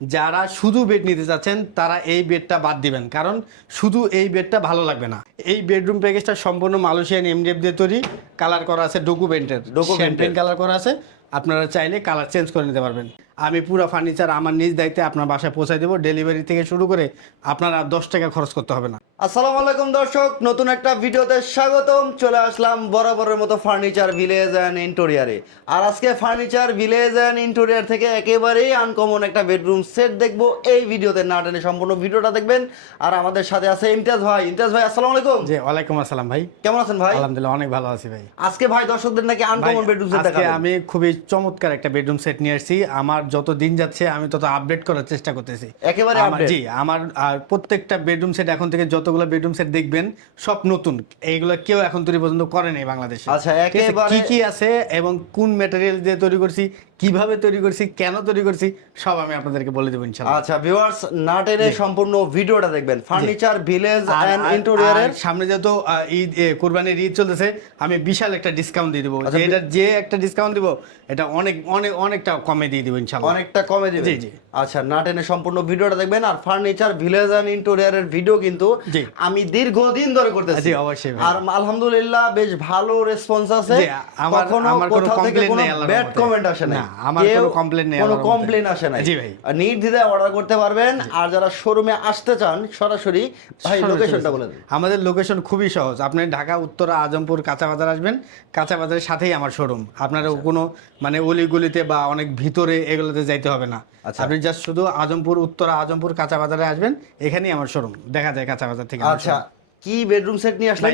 যারা শুধু বেড নিতে চাচ্ছেন তারা এই বেডটা বাদ দিবেন। কারণ শুধু এই বেডটা ভালো লাগবে না। এই বেডরুম প্যাকেজটা সম্পূর্ণ মালয়েশিয়ান এমডিএফ দিয়ে তৈরি। কালার করা আছে ডকুমেন্টের ডকুমেন্টের কালার করা আছে। আপনারা চাইলে কালার চেঞ্জ করে নিতে পারবেন। আমি পুরো ফার্নিচার আমার নিজ দায়িত্বে আপনার বাসায় পৌঁছায় দেবো। ডেলিভারি থেকে শুরু করে আপনারা দশ টাকা খরচ করতে হবে না। আসসালামু আলাইকুম দর্শক নতুন একটা ভিডিওতে স্বাগতম। চলে আসলাম বরাবরের মতো ফার্নিচার ভিলেজ অ্যান্ড ইন্টোরিয়ারে। আর আজকে ফার্নিচার ভিলেজ অ্যান্ড ইন্টোরিয়ার থেকে একেবারেই আনকমন একটা বেডরুম সেট দেখব। এই ভিডিওতে না টেনে সম্পূর্ণ ভিডিওটা দেখবেন। আর আমাদের সাথে আছে ইমতিয়াজ ভাই। ইমতিয়াজ ভাই আসসালামু আলাইকুম। জি ওয়ালাইকুম আসসালাম ভাই। কেমন আছেন ভাই? আলহামদুলিল্লাহ অনেক ভালো আছি ভাই। আজকে ভাই দর্শকদের নাকি আনকমন বেডরুম সেট দেখাবেন। আমি খুবই চমৎকার একটা বেডরুম সেট নিয়ে আসছি। আমার যত দিন যাচ্ছে আমি তত আপডেট করার চেষ্টা করতেছি। একেবারে জি আমার আর প্রত্যেকটা বেডরুম সেট এখন থেকে যতগুলো বেডরুম সেট দেখবেন সব নতুন এইগুলো কেউ এখন তৈরি পর্যন্ত করে নাই বাংলাদেশে আচ্ছা? একেবারে- কি কি আছে এবং কোন ম্যাটেরিয়াল দিয়ে তৈরি করছি কীভাবে তৈরি করছি কেন তৈরি করছি সব আমি আপনাদেরকে বলে দেবো ইনশাআল্লাহ আচ্ছা ভিউয়ার্স না টেনে সম্পূর্ণ ভিডিওটা দেখবেন। ফার্নিচার ভিলেজ অ্যান্ড আর- সামনে যেহেতু ঈদ কোরবানির ঈদ চলতেছে আমি বিশাল একটা ডিসকাউন্ট দিয়ে দেবো। আচ্ছা, যে এটা যে একটা ডিসকাউন্ট দিব এটা অনেক অনেক অনেকটা কমে দিয়ে দেবো ইনশাআল্লাহ অনেকটা কমে দিবে জি, জি। আচ্ছা না টেনে সম্পূর্ণ ভিডিওটা দেখবেন। আর ফার্নিচার ভিলেজ অ্যান্ড ইন্টোরিয়ারের ভিডিও কিন্তু। আমি দীর্ঘদিন ধরে করতেছি। অবশ্যই আর আলহামদুলিল্লাহ বেশ ভালো রেসপন্স আছে। আমার- কোনো কোথাও থেকে কোনো নেই ব্যাড কমেন্ট আসে না, আমার কোনো complaint নেই কোনো কমপ্লেন আসে না জি ভাই। নির্দ্বিধায় অর্ডার করতে পারবেন আর যারা শোরুমে আসতে চান সরাসরি ভাই লোকেশনটা বলে দিন। আমাদের লোকেশন খুবই সহজ। আপনি ঢাকা উত্তরা আজমপুর কাঁচা বাজার আসবেন। কাঁচা বাজারের সাথেই আমার শোরুম আপনারা আচ্ছা। কোনো মানে অলিগুলিতে বা অনেক ভিতরে এগুলোতে যাইতে হবে না। আচ্ছা। আপনি জাস্ট শুধু আজমপুর উত্তরা আজমপুর কাঁচা বাজারে আসবেন। এখানেই আমার শোরুম দেখা যায় কাঁচা বাজার থেকে আচ্ছা। কি বেডরুম সেট নিয়ে আসলেন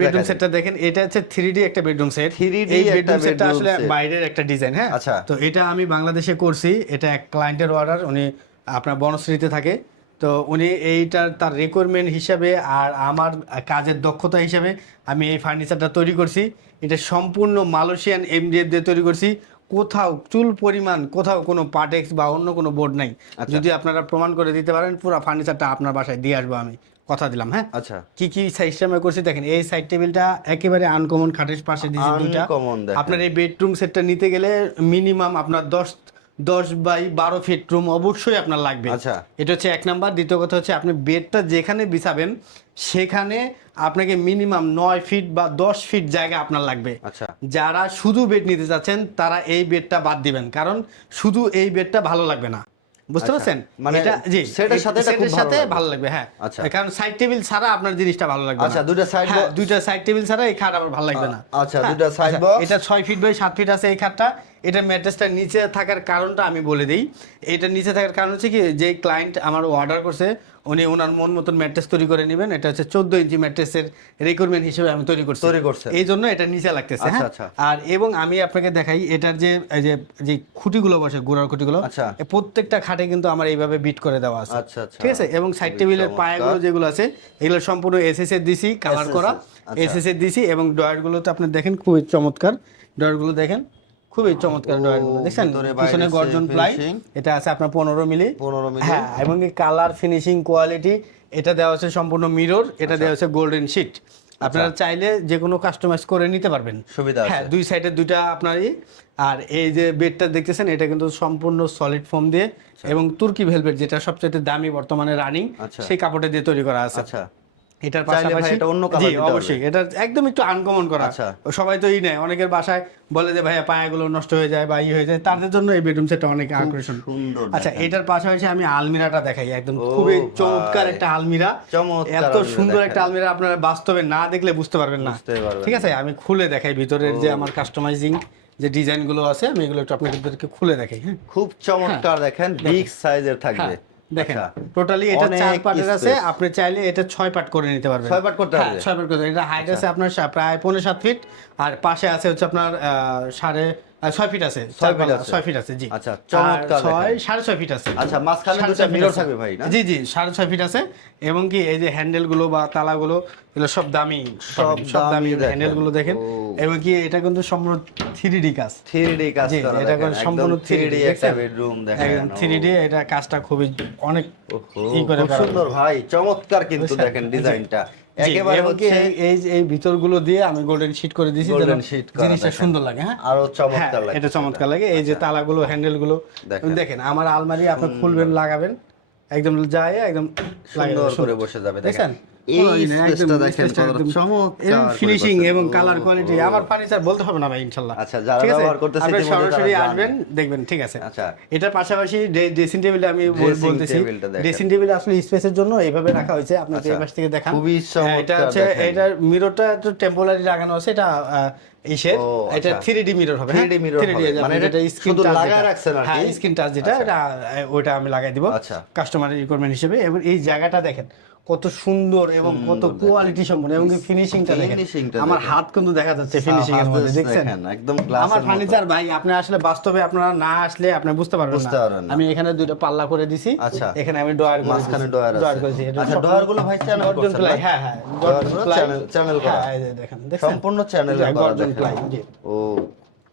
বেডরুম সেটটা দেখেন। এটা হচ্ছে থ্রি ডি একটা বেডরুম সেট 3D এই বেডরুম সেটটা আসলে বাইরের একটা ডিজাইন হ্যাঁ? আচ্ছা। তো এটা আমি বাংলাদেশে করছি এটা এক ক্লায়েন্টের অর্ডার উনি আপনার বনশ্রীতে থাকে। তো উনি এইটার তার রিকোয়ারমেন্ট হিসাবে আর আমার কাজের দক্ষতা হিসাবে আমি এই ফার্নিচারটা তৈরি করছি। এটা সম্পূর্ণ মালয়েশিয়ান এমডিএফ দিয়ে তৈরি করছি। কোথাও চুল পরিমাণ কোথাও কোনো পার্টেক্স বা অন্য কোনো বোর্ড নাই। আচ্ছা। যদি আপনারা প্রমাণ করে দিতে পারেন পুরো ফার্নিচারটা আপনার বাসায় দিয়ে আসব আমি। কথা দিলাম হ্যাঁ? আচ্ছা। কি কি সিস্টেমে করছি দেখেন এই সাইড টেবিলটা একেবারে আনকমন খাটের পাশে দিয়েছি দুইটা। আপনার এই বেডরুম সেটটা নিতে গেলে মিনিমাম আপনার দশ দশ বাই বারো ফিট রুম অবশ্যই আপনার লাগবে। আচ্ছা। এটা হচ্ছে এক নাম্বার। দ্বিতীয় কথা হচ্ছে আপনি বেডটা যেখানে বিছাবেন সেখানে আপনাকে মিনিমাম নয় ফিট বা দশ ফিট জায়গা আপনার লাগবে। আচ্ছা। যারা শুধু বেড নিতে চাচ্ছেন তারা এই বেডটা বাদ দিবেন। কারণ শুধু এই বেডটা ভালো লাগবে না। বুঝতে আচ্ছা, পারছেন? মানে এটা জি সেটার সাথে সেটার সাথে ভালো লাগবে হ্যাঁ। আচ্ছা। কারণ সাইড টেবিল ছাড়া আপনার জিনিসটা ভালো লাগবে আচ্ছা। দুইটা side হ্যাঁ, দুইটা সাইড টেবিল ছাড়া এই খাট আমার ভালো লাগবে না। আচ্ছা, হ্যাঁ, দুইটা side আচ্ছা, এটা ছয় ফিট বাই সাত ফিট আছে এই খাটটা। এটা ম্যাট্রেসটা নিচে থাকার কারণটা আমি বলে দিই। এটা নিচে থাকার কারণ হচ্ছে কি যে ক্লায়েন্ট আমার অর্ডার করছে উনি ওনার মন মতন ম্যাট্রেস তৈরি করে নেবেন এটা হচ্ছে চোদ্দ ইঞ্চি ম্যাট্রেসের রিকোয়ারমেন্ট হিসেবে আমি তৈরি করছি তৈরি করছেন। এই জন্য এটা নিচে লাগতেছে আচ্ছা, আচ্ছা। আর এবং আমি আপনাকে দেখাই এটার যে এই যে যে খুঁটিগুলো বসে গোড়ার খুঁটিগুলো আচ্ছা। প্রত্যেকটা খাটে কিন্তু আমার এইভাবে বিট করে দেওয়া আছে আচ্ছা, আচ্ছা। ঠিক আছে এবং সাইড টেবিলের। পায়াগুলো যেগুলো আছে এগুলো সম্পূর্ণ এসএস এর দিছি কালার করা আচ্ছা। এসএস এর দিছি এবং ডয়ারগুলো তো আপনি দেখেন খুবই চমৎকার ডয়ারগুলো দেখেন খুবই চমৎকার দেখছেন? পিছনে গর্জন প্লাই এটা আছে আপনার পনেরো মিলি। 15 মিলি। হ্যাঁ এবং কালার ফিনিশিং কোয়ালিটি এটা দেওয়া হচ্ছে সম্পূর্ণ মিরর আচ্ছা। এটা দেওয়া হচ্ছে গোল্ডেন শিট আপনারা চাইলে যে কোনো কাস্টমাইজ করে নিতে পারবেন। সুবিধা হ্যাঁ দুই সাইডে দুইটা আপনার ই। আর এই যে বেডটা দেখতেছেন এটা কিন্তু সম্পূর্ণ সলিড ফোম দিয়ে এবং তুর্কি ভেলভেট যেটা সবচেয়ে দামি বর্তমানে রানিং আচ্ছা। সেই কাপড়ে দিয়ে তৈরি করা আছে। আচ্ছা। এটার পাশাপাশি এটা অন্য দিতে অবশ্যই। এটা একদম একটু আনকমন করা। আচ্ছা। সবাই তো ই নেয়। অনেকের বাসায় বলে যে ভাইয়া পায়াগুলো নষ্ট হয়ে যায় বা ই হয়ে যায়। তাদের জন্য এই বেডরুম সেটটা অনেক আকর্ষণ। সুন্দর আচ্ছা এটার পাশাপাশি আমি আলমিরাটা দেখাই একদম। খুবই চমৎকার একটা আলমিরা। এত সুন্দর একটা আলমিরা আপনারা বাস্তবে না দেখলে বুঝতে পারবেন না। ঠিক আছে? আমি খুলে দেখাই ভিতরের যে আমার কাস্টমাইজিং যে ডিজাইনগুলো আছে আমি এগুলো একটু আপনাদেরকে খুলে দেখাই হ্যাঁ? খুব চমৎকার দেখেন। বিগ সাইজের থাকবে। হ্যাঁ, দেখেন আচ্ছা। টোটালি এটা চার পার্টের আছে আপনি চাইলে এটা ছয় পার্ট করে নিতে পারবেন ছয় part করতে হ্যাঁ, হবে? আচ্ছা। ছয় পার্ট করতে এটা হাইট আছে আপনার প্রায় পনেরো সাত ফিট আর পাশে আছে হচ্ছে আপনার সাড়ে ছয় ফিট আছে ছয় পাল্লা, আছে। ছয় ফিট আছে জি আচ্ছা, চমৎকার ছয় সাড়ে ছয় ফিট আছে আচ্ছা, মাঝখানে দুটো আছে। থাকবে ভাই, না? জি জি সাড়ে ছয় ফিট আছে এবং কি এই যে হ্যান্ডেলগুলো বা তালা গুলো এগুলো সব দামি সব সব দামি দামি দেখেন। এবং কি এটা কিন্তু সম্পূর্ণ থ্রি ডি কাজ। 3D কাজ এটা করে সম্পূর্ণ 3D 3D একটা বেডরুম দেখেন একদম থ্রি ডি এটা কাজটা খুবই অনেক সুন্দর ভাই চমৎকার কিন্তু? দেখেন ডিজাইনটা। একেবারে হচ্ছে এই- এই এই ভিতরগুলো দিয়ে আমি গোল্ডেন শীট করে দিয়েছি জিনিসটা সুন্দর লাগে হ্যাঁ? আরও হ্যাঁ, চমৎকার লাগে এটা। চমৎকার লাগে। এই যে তালাগুলো হ্যান্ডেলগুলো দেখেন। দেখেন আমার আলমারি আপনি খুলবেন লাগাবেন একদম যায় একদম সুন্দর করে বসে যাবে দেখেন। এই স্পেসটা দেখেন ফিনিশিং ফিনিশিং এবং কালার কোয়ালিটি আমার ফার্নিচার বলতে হবে না ভাই ইনশাআল্লাহ আচ্ছা, যারা ব্যবহার করতেছে আপনি সরাসরি আসবেন দেখবেন ঠিক আছে? আচ্ছা। এটার পাশাপাশি ড্রেসিং টেবিলটা আমি বলতেছি ড্রেসিং টেবিল আসলে স্পেসের জন্য এইভাবে রাখা হয়েছে আপনি এই আচ্ছা। পাশ থেকে দেখান। খুবই হ্যাঁ, এটা হচ্ছে এটার মিররটা একটু টেম্পোরারি লাগানো আছে এটা ইসের এটা আচ্ছা। 3D মিরর হবে 3D mirror হবে। মানে এটা শুধু লাগায় রাখছেন আর হ্যাঁ স্ক্রিন টাচ যেটা ওটা আমি লাগাই দিব। আচ্ছা। কাস্টমারের রিকোয়ারমেন্ট হিসেবে। এবং এই জায়গাটা দেখেন কত সুন্দর এবং কত কোয়ালিটি সম্পন্ন এবং ফিনিশিংটা দেখেন আমার হাত কিন্তু দেখা যাচ্ছে ফিনিশিং এর মধ্যে দেখছেন? দেখেন, একদম glass আমার ফার্নিচার ভাই আপনি আসলে বাস্তবে আপনারা না আসলে আপনি বুঝতে পারবেন বুঝতে না। পারবেন আমি এখানে দুইটা পাল্লা করে দিছি। আচ্ছা। এখানে আমি ডয়ার করে মাঝখানে দিছি। ডয়ার করেছি আচ্ছা, সম্পূর্ণ ডয়ারগুলো ভাই গর্জন করছেন প্লাই হ্যাঁ হ্যাঁ গর্জন channel- channel করা। হ্যাঁ এই যে দেখেন সম্পূর্ণ চ্যানেল গর্জন প্লাই জি। ও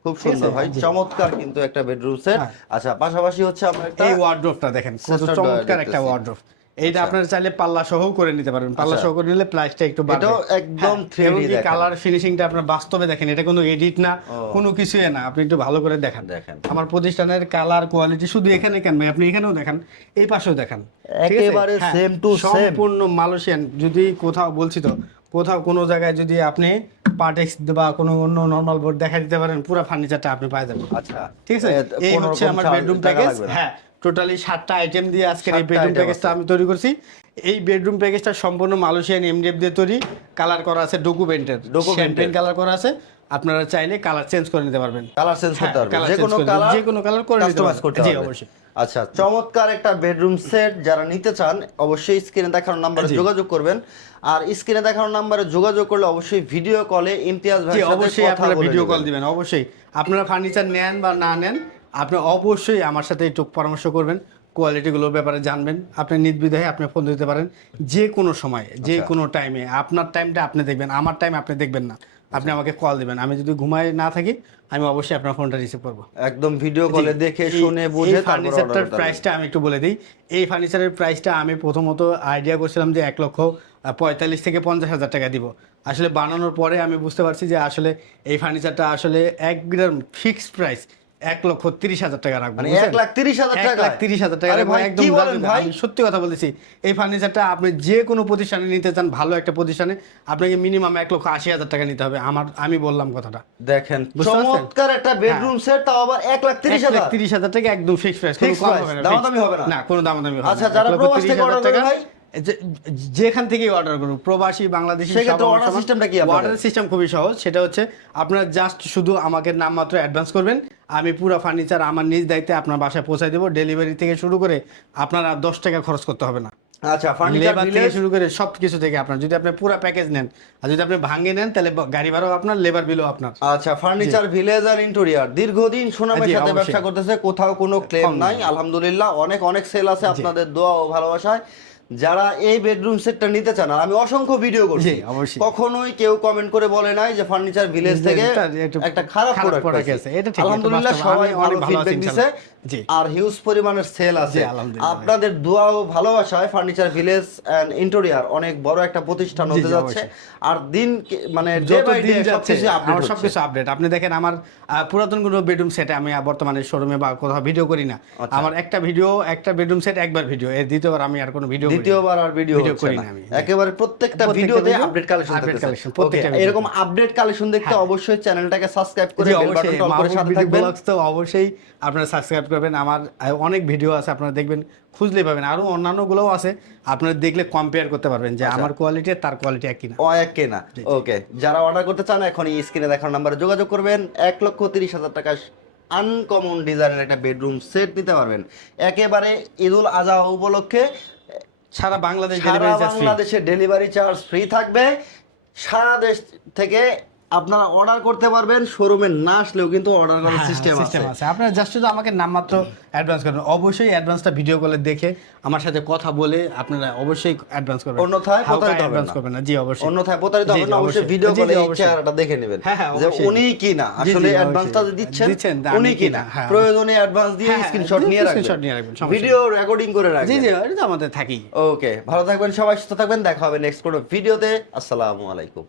খুব সুন্দর ভাই। চমৎকার কিন্তু একটা বেডরুম সেট হ্যাঁ। আচ্ছা পাশাপাশি হচ্ছে আমরা একটা এই ওয়ার্ড্রোপটা দেখেন কত চমৎকার একটা দেখতেছি। এইটা আপনারা চাইলে পাল্লা সহ করে নিতে পারবেন পাল্লা আচ্ছা। সহ করে নিলে প্রাইসটা একটু বাড়বে। এটাও একদম 3D এবং কি দেখেন। কালার ফিনিশিংটা আপনার বাস্তবে দেখেন। এটা কোনো এডিট না কোনো কিছুই না। আপনি একটু ভালো করে দেখান। দেখেন। আমার প্রতিষ্ঠানের কালার কোয়ালিটি শুধু এখানে কেন ভাই? আপনি এখানেও দেখান এই পাশেও দেখান। একেবারে same to same। সম্পূর্ণ মালয়েশিয়ান যদি কোথাও বলছি তো কোথাও কোনো জায়গায় যদি আপনি পার্টেক্স বা কোনো অন্য নর্মাল বোর্ড দেখা দিতে পারেন পুরো ফার্নিচারটা আপনি পাই যাবেন আচ্ছা। ঠিক আছে? এই হচ্ছে আমার বেডরুম প্যাকেজ হ্যাঁ। টোটালি সাতটা আইটেম দিয়ে আজকের এই বেডরুম প্যাকেজটা আমি তৈরি করছি। এই বেডরুম প্যাকেজটা সম্পূর্ণ মালয়েশিয়ান এমডিএফ দিয়ে তৈরি। কালার করা আছে ডকুমেন্টের। শ্যাম্পেন কালার করা আছে। আপনারা চাইলে কালার চেঞ্জ করে নিতে পারবেন। কালার চেঞ্জ করতে হ্যাঁ, পারবে colour যে কোনো কালার যে কোনো colour করে নিতে কাস্টমাইজ পারবে। করতে জি, অবশ্যই। আচ্ছা চমৎকার একটা বেডরুম সেট যারা নিতে চান অবশ্যই স্ক্রিনে দেখানো নাম্বারে যোগাযোগ করবেন। আর স্ক্রিনে দেখানো নাম্বারে যোগাযোগ করলে অবশ্যই ভিডিও কলে ইমতিয়াজ ভাই অবশ্যই আপনারা ভিডিও কল দিবেন অবশ্যই। আপনারা ফার্নিচার নেন বা না নেন আপনি অবশ্যই আমার সাথে একটু পরামর্শ করবেন কোয়ালিটিগুলোর ব্যাপারে জানবেন। আপনি নির্বিধায় আপনি ফোন দিতে পারেন যে কোনো সময় যে আচ্ছা। কোনো টাইমে আপনার টাইমটা আপনি দেখবেন আমার টাইম আপনি দেখবেন না। আপনি আমাকে কল দিবেন। আমি যদি ঘুমায় না থাকি আমি অবশ্যই আপনার ফোনটা রিসিভ করব। একদম ভিডিও কলে দেখে শুনে বুঝে ফার্নিচারটার। প্রাইসটা আমি একটু বলে দিই। এই ফার্নিচারের প্রাইসটা আমি প্রথমত আইডিয়া করছিলাম যে এক লক্ষ পঁয়তাল্লিশ থেকে পঞ্চাশ হাজার টাকা দিব। আসলে বানানোর পরে আমি বুঝতে পারছি যে আসলে এই ফার্নিচারটা আসলে একদম ফিক্সড প্রাইস এক লক্ষ তিরিশ হাজার টাকা রাখব মানে? এক লাখ তিরিশ হাজার টাকা? লাখ তিরিশ হাজার টাকা রাখব, একদম ভাই? সত্যি কথা বলেছি এই ফার্নিচারটা আপনি যে কোনো প্রতিষ্ঠানে নিতে চান ভালো একটা প্রতিষ্ঠানে আপনাকে মিনিমাম এক লক্ষ আশি হাজার টাকা নিতে হবে আমার আমি বললাম কথাটা দেখেন চমৎকার একটা বেডরুম সেট তাও আবার এক লাখ তিরিশ হাজার তিরিশ হাজার টাকা একদম ফিক্স প্রাইস price, দামাদামি হবে না? না কোনো দামাদামি হবে আচ্ছা, যারা প্রবাস থেকে order করে ভাই? যেখান থেকেই অর্ডার করুন প্রবাসী বাংলাদেশি সেক্ষেত্রে order system-টা কি? অর্ডার সিস্টেম খুবই সহজ সেটা হচ্ছে আপনারা জাস্ট শুধু আমাকে নামমাত্র অ্যাডভান্স করবেন আমি পুরো ফার্নিচার আমার নিজ দায়িত্বে আপনার বাসায় পৌঁছায় দেবো। ডেলিভারি থেকে শুরু করে আপনার আর দশ টাকা খরচ করতে হবে না। আচ্ছা ফার্নিচার লেবার থেকে শুরু করে সব কিছু থেকে আপনার। যদি আপনি পুরো প্যাকেজ নেন আর যদি আপনি ভাঙে নেন তাহলে গাড়ি ভাড়াও আপনার লেবার বিলও আপনার। আচ্ছা ফার্নিচার ভিলেজ আর ইন্টেরিয়র দীর্ঘদিন সুনামের সাথে ব্যবসা করতেছে কোথাও কোনো ক্লেম নাই। আলহামদুলিল্লাহ অনেক অনেক সেল আছে আপনাদের দোয়া ও ভালোবাসায়। যারা এই বেডরুম সেটটা নিতে চান আর আমি অসংখ্য ভিডিও করছি কখনোই কেউ কমেন্ট করে বলে নাই যে ফার্নিচার ভিলেজ থেকে একটা খারাপ প্রোডাক্ট আছে। এটা ঠিক, আলহামদুলিল্লাহ সবাই ভালো অনেক ফিডব্যাক দিছে। আর হিউজ পরিমাণের সেল আছে। আপনাদের দোয়া ও ভালোবাসায় ফার্নিচার ভিলেজ এন্ড ইন্টেরিয়র অনেক বড় একটা প্রতিষ্ঠান হতে যাচ্ছে। আর দিন মানে যত দিন যাচ্ছে আমার সবকিছু আপডেট আপনি দেখেন আমার পুরাতন কোনো বেডরুম সেটে আমি বর্তমানে শোরুমে বা কোথাও ভিডিও করি না। আচ্ছা। আমার একটা ভিডিও একটা বেডরুম সেট একবার ভিডিও এর দ্বিতীয়বার আমি আর কোনো ভিডিও দ্বিতীয়বার আর ভিডিও করি না। আমি। একেবারে প্রত্যেকটা ভিডিওতে আপডেট কালেকশন থাকতেছে প্রত্যেকটা এরকম আপডেট কালেকশন দেখতে অবশ্যই চ্যানেলটাকে সাবস্ক্রাইব করে বেল বাটন অবশ্যই। টল করে সাথে থাকবেন। ব্লগস তো অবশ্যই আপনারা সাবস্ক্রাইব করবেন আমার অনেক ভিডিও আছে আপনারা দেখবেন খুঁজলে পাবেন। আরও অন্যান্যগুলোও আছে আপনারা দেখলে কম্পেয়ার করতে পারবেন যে আমার কোয়ালিটি তার কোয়ালিটি একই না। ও এক কেনা ওকে যারা অর্ডার করতে চান এখন এই স্ক্রিনে দেখার নাম্বারে যোগাযোগ করবেন। এক লক্ষ তিরিশ হাজার টাকা আনকমন ডিজাইনের একটা বেডরুম সেট নিতে পারবেন। একেবারে ঈদুল আজহা উপলক্ষে সারা বাংলাদেশ সারা বাংলাদেশে ডেলিভারি চার্জ ফ্রি থাকবে। সারা দেশ থেকে আপনারা অর্ডার করতে পারবেন শোরুমে না আসলেও কিন্তু অর্ডার করার হ্যাঁ, সিস্টেম আছে। সিস্টেম আছে। আপনারা জাস্ট শুধু আমাকে নামমাত্র অ্যাডভান্স করবেন। অবশ্যই অ্যাডভান্সটা ভিডিও কলে দেখে আমার সাথে কথা বলে আপনারা অবশ্যই অ্যাডভান্স করবেন। অন্যথায় প্রতারিত অ্যাডভান্স। করবেন না। জি অবশ্যই। অন্যথায় প্রতারিত হবেন না, অবশ্যই। ভিডিও কলে এই চেহারাটা দেখে নেবেন। হ্যাঁ, হ্যাঁ, যে উনি কি না? আসলে অ্যাডভান্সটা অবশ্যই। দিচ্ছেন দিচ্ছেন, উনি কি না? হ্যাঁ। প্রয়োজনে অ্যাডভান্স দিয়ে হ্যাঁ, স্ক্রিনশট নিয়ে screenshot নিয়ে রাখবেন, রাখবেন ভিডিও রেকর্ডিং করে রাখবেন। জি জি এটা আমাদের থাকি। ওকে ভালো থাকবেন সবাই সুস্থ থাকবেন। দেখা হবে নেক্সট কোনো ভিডিওতে আসসালামু আলাইকুম।